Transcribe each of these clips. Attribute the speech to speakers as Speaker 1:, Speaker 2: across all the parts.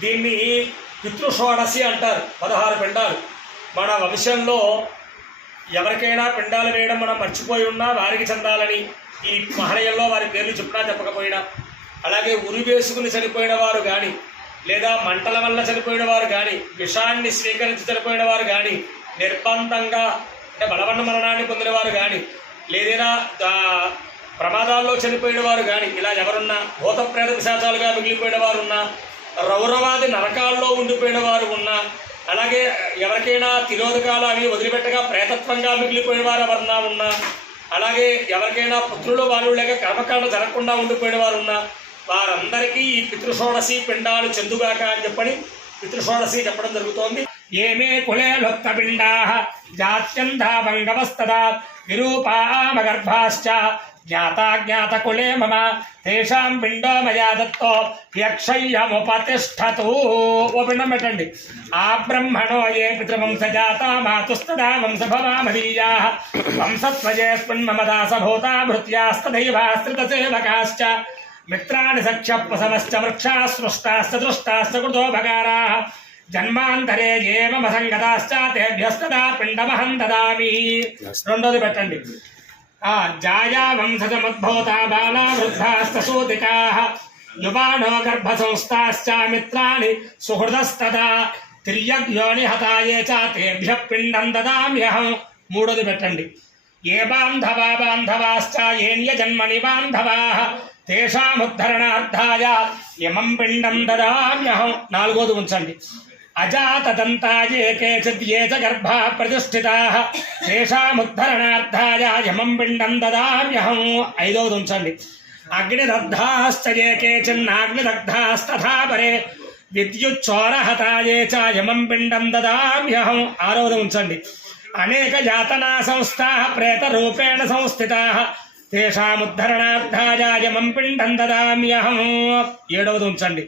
Speaker 1: దీన్ని పితృషోడసి అంటారు. పదహారు పిండాలు. మన వంశంలో ఎవరికైనా పిండాలు వేయడం మనం మర్చిపోయి ఉన్నా వారికి చెందాలని ఈ మహనీయంలో వారి పేర్లు చెప్పినా చెప్పకపోయినా. అలాగే ఉరి వేసుకుని చనిపోయిన వారు కానీ లేదా మంటల వల్ల చనిపోయిన వారు కానీ విషాన్ని స్వీకరించి చనిపోయిన వారు కానీ నిర్బంధంగా అంటే బలవన్న మరణాన్ని పొందిన వారు కానీ లేదైనా ప్రమాదాల్లో చనిపోయిన వారు కానీ ఇలా ఎవరున్నా భూత ప్రేత విశాచాలుగా మిగిలిపోయిన వారు ఉన్నా రౌరవాది నరకాల్లో ఉండిపోయిన వారు ఉన్నా అలాగే ఎవరికైనా తిరోధకాలు అవి వదిలిపెట్టగా ప్రేతత్వంగా మిగిలిపోయిన వారు ఎవరన్నా ఉన్నా అలాగే ఎవరికైనా పుత్రులు వాళ్ళు లేక కర్మకాండ జరగకుండా ఉండిపోయిన వారు ఉన్నా వారందరికీ ఈ పితృషోడసి పిండాలు చెందుగాక అని చెప్పని పితృషోడసి చెప్పడం జరుగుతోంది. ఏమే కులే లొత్త పిండా జాత్యంధా భంగవస్తదా విరూపామగర్భాశ్చ కులే మమ తేషాం పిండో మయా దత్తో యక్షయ్యముపతిష్టతు ఓ పిండం పెట్టండి ఆ బ్రహ్మణో ఏ పితృవంశజాత మాతుస్తదా వంశభవామదీయా వంశత్వజేస్మిన్ మమ దాసభూతా భృత్యాస్తదైవాశ్రిత సేవకాశ్చ మిత్రాణి సఖ్యప్రసవశ్చ వృక్షా సృష్టాశ్చ దృష్టాశ్చ కృతో భగారా జన్మాంతరే ఏ మమ సంగతాశ్చ తేభ్యస్తదా పిండమహం దదామి రెండోది పెట్టండి ఆ జాయా వంశజముద్భూత బాలా వృద్ధాస్తసూతికా యువానో గర్భసంస్థాశ్చ మిత్రాణి సుహృదస్తదా తిర్యగ్యోని హతాయే చ తేభ్య పిండం దదామ్యహం. మూడోది పెట్టండి. ఏ బాంధవా బాంధవాశ్చ ఏణ్య జన్మని బాంధవా. తేషాముద్ధరణార్థాయ యమం పిండం దదామ్యహం. నాలుగోది ఉంచండి. అజాతదంతాయే కేచిద్ ఏ చ గర్భా ప్రతిష్ఠితాః తేషాముద్ధరణార్థాయ యమం పిండం దదామ్యహం ఐదవది ఉంచండి అగ్నిదగ్ధాశ్చ ఏ కేచిన్నాగ్నిదగ్ధాస్తథా పరే విద్యుచ్చోరహతాయే చ యమం పిండం దదామ్యహం ఆరవది ఉంచండి అనేక యాతనా సంస్థా ప్రేతరూపేణ సంస్థితా తేషాముద్ధరణార్థాయ యమం పిండం దదామ్యహం ఏడవది ఉంచండి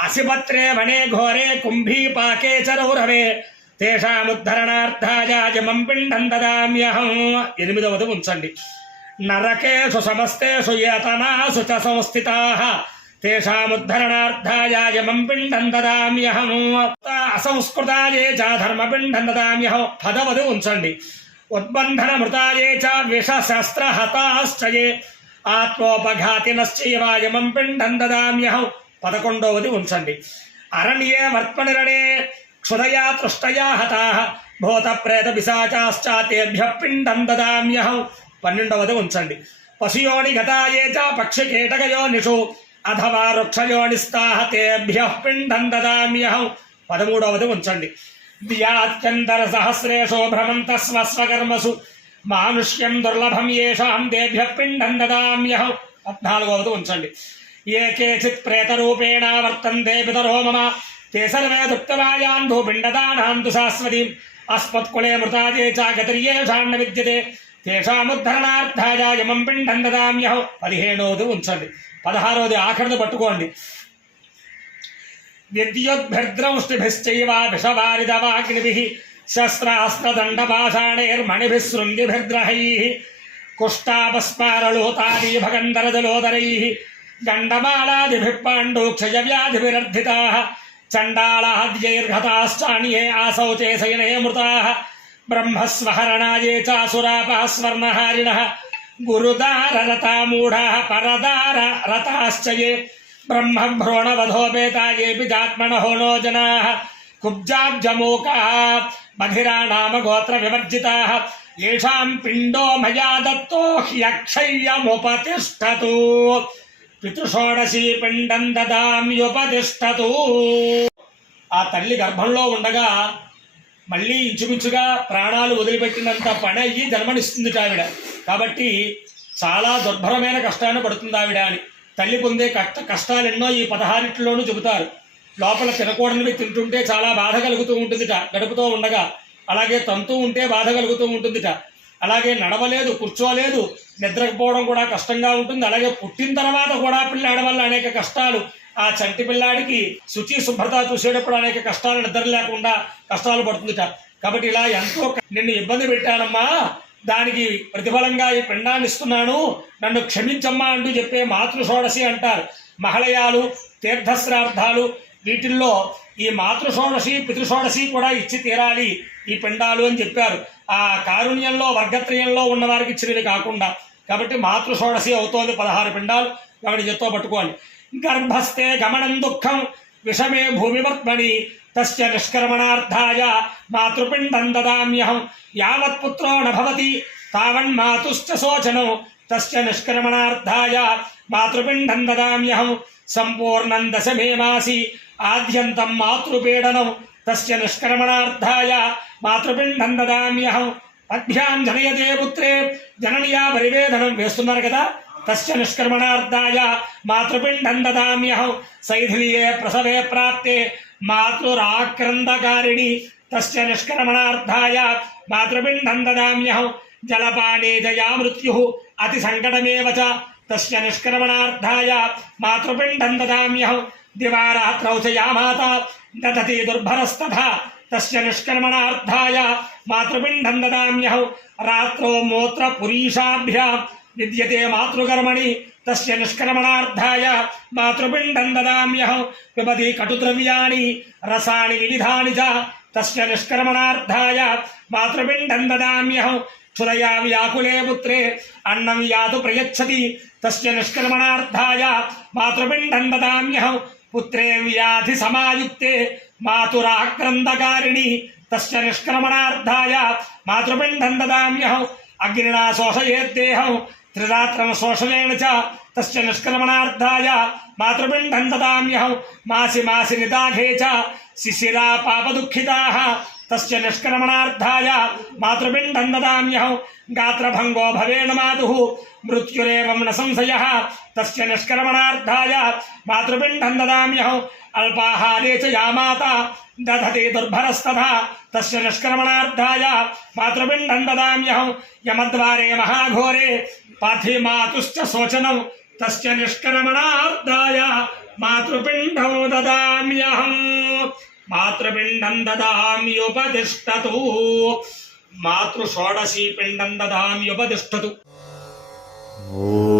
Speaker 1: అసిపత్రే వనే ఘోరే కుంభీపాకే చ రౌరవే తేషాముద్ధరణార్థాయ యమం పిండం దదామ్యహం. ఎనిమిదవది ఉంచండి. నరకేషు సమస్తేషు యతనాసు చ సంస్థితా. తేషాముద్ధరణార్థాయ యమం పిండం దదామ్యహం. అసంస్కృతాయే చ ధర్మపిండం దదామ్యహం. పదవది ఉంచండి. ఉద్బంధనమృతాయే చ విషశస్త్రహతాశ్చయే. ఆత్మోపఘాతినశ్చైవ యమం పిండం దదామ్యహం. పదకొండవది ఉంచండి. అరణ్యే వర్త్మనిరణే క్షుదయా తృష్టయా హతా భూత ప్రేత పిశాచాశ్చ తేభ్య పిండం దదామ్యహం. పన్నెండవది ఉంచండి. పశుయోని గతాయే చ పక్షికీటకయోనిషు అథవా వృక్షయోనిస్తాహ తేభ్య పిండం దదామ్యహం. పదమూడవది ఉంచండి. దియాత్యంతర సహస్రేషో భ్రమంత స్వస్వకర్మసు మానుష్యం దుర్లభం ఏషాం తేభ్య పిండం దదామ్యహం. పద్నాలుగవది ఉంచండి. ఏ కేచిత్ ప్రేతరూపేణ వర్తంతే పితరో మమ ते सर्वे दुःखवायान्धो पिण्डदानान्तु शाश्वतीम् अस्मत्कुले मृताजे చాగతిర్యేషాన్న విద్యతే తేషాముద్ధరణార్థాయ యమం పిండం దదామ్యహం పదిహేనవది ఉంచండి పదహారవది ఆఖరిది పట్టుకోండి విద్యుద్భిర్ద్రౌష్టిభిశ్చైవ విషవారిదవాగ్నిభిः శస్త్రాస్త్రదండపాషాణైర్మణిభిः శృంగిభిర్ద్రహైः दण्डमालादिभिः पाण्डुक्षयव्याधिभिरर्धिताः चण्डालाः दीर्घताश्चान्ये आसौ चे शयने मृताः। ब्रह्मस्वहरणाये चासुरापः स्वर्णहारिणः गुरुदाररता मूढाः परदाररताश्च ये ब्रह्मभ्रोणवधोपेता येऽपि जात्मनहो नो बधिरा नाम गोत्र येषाम् पिण्डो मया दत्तो ह्यक्षय्यमुपतिष्ठतु। పితృషోడశీ పిండం దదామ్యుపతిష్టతు. ఆ తల్లి గర్భంలో ఉండగా మళ్ళీ ఇంచుమించుగా ప్రాణాలు వదిలిపెట్టినంత పని అయ్యి జన్మనిస్తుంది ఆవిడ. కాబట్టి చాలా దుర్భరమైన కష్టాన్ని పడుతుంది ఆవిడ అని. తల్లి పొందే కష్ట కష్టాలెన్నో ఈ పదహారిట్లోనూ చెబుతారు. లోపల తినకూడనివి తింటుంటే చాలా బాధ కలుగుతూ ఉంటుందిట గడుపుతూ ఉండగా. అలాగే తంతు ఉంటే బాధ కలుగుతూ ఉంటుందిట. అలాగే నడవలేదు కూర్చోలేదు నిద్రకపోవడం కూడా కష్టంగా ఉంటుంది. అలాగే పుట్టిన తర్వాత కూడా పిల్లాడి వల్ల అనేక కష్టాలు. ఆ చంటి పిల్లాడికి శుచి శుభ్రత చూసేటప్పుడు అనేక కష్టాలు నిద్ర లేకుండా కష్టాలు పడుతుందిట. కాబట్టి ఇలా ఎంతో నిన్ను ఇబ్బంది పెట్టానమ్మా. దానికి ప్రతిఫలంగా ఈ పిండాన్ని ఇస్తున్నాను. నన్ను క్షమించమ్మా అంటూ చెప్పే మాతృ షోడశి అంటారు. మహళయాలు తీర్థశ్రార్థాలు వీటిల్లో ఈ మాతృషోడశి పితృషోడశి కూడా ఇచ్చి తీరాలి ఈ పిండాలు అని చెప్పారు. ఆ కారుణ్యంలో వర్గత్రయంలో ఉన్న వారికి ఇచ్చినవి కాకుండా. కాబట్టి మాతృషోడశి అవుతోంది పదహారు పిండాలు. కాబట్టి చెత్తో పట్టుకోవాలి. గర్భస్థే గమనం దుఃఖం విషమే భూమివత్మని తస్య నిష్క్రమణార్థాయ మాతృపిండం దదామ్యహం. యావత్ పుత్రో నభవతి తావన్మాతుశ్చ శోచనం తస్య నిష్క్రమణార్థాయ మాతృపిండం దదామ్యహం. సంపూర్ణం దశమే మాసి ఆద్యంతం మాతృపీడనం తస్య నిష్కర్మణార్థాయ మాతృపిండం దదామ్యహం అభ్యాం జనయతే పుత్రే జననియా పరివేదనం వేస్తున్నారు కదా తస్య నిష్కర్మణార్థాయ మాతృపిండం దదామ్యహం శైథిలీయే ప్రసవే ప్రాప్తే మాతృరాక్రందకారిణి తస్య నిష్కర్మణార్థాయ మాతృపిండం దదామ్యహం జలపానే జయా మృత్యు అతి సంకటమేవ చ తస్య నిష్కర్మణార్థాయ మాతృపిండం దదామ్యహం దివారాత్రౌ చ యా మాత దదతి దుర్భరస్తథా తస్య నిష్కర్మణార్థాయ మాతృపిండం దదామ్యహం రాత్రో మూత్ర పురీషాభ్యాం విద్యతే మాతృకర్మణి తస్య నిష్కర్మణార్థాయ మాతృపిండం దదామ్యహం పిబతి కటుద్రవ్యాణి రసాని వివిధాని చ తస్య నిష్కర్మణార్థాయ మాతృపిండం దదామ్యహం క్షురయా వ్యాకులే పుత్రే అన్నం యాతు ప్రయచ్చతి తస్య నిష్కర్మణార్థాయ మాతృపిండం దదామ్యహం పుత్రే వ్యాధి సమాయుక్తే మాతురాక్రందకారిణి తస్య నిష్క్రమణార్థాయ మాతృపిండం దదామ్యహం అగ్నినా శోషయేద్దేహం త్రిరాత్రం శోషణేన చ తస్య నిష్క్రమణార్థాయ మాతృపిండం దదామ్యహం మాసి మాసి నిదాఘే చ శిశిరా పాపదుఃఖితాః తస్య నిష్క్రమణార్థాయ మాతృపిండం దదామ్యహం గాత్రభంగో భవేణ మాతుః మృత్యురేవం న సంశయः తస్య నిష్క్రమణార్థాయ మాతృపిండం దదామ్యహం అల్పాహారే చ యా మాత దధతి దుర్భరస్తథా తస్య నిష్క్రమణార్థాయ మాతృపిండం దదామ్యహం యమద్వారే మహాఘోరే పార్థి మాతుశ్చ శోచనం తస్య నిష్క్రమణార్థాయ మాతృపిండం దదామ్యహం మాతృపిండం దదామ్యుపతిష్టతు మాతృ షోడశీ పిండం దదామ్యుపతిష్టతు
Speaker 2: ఓ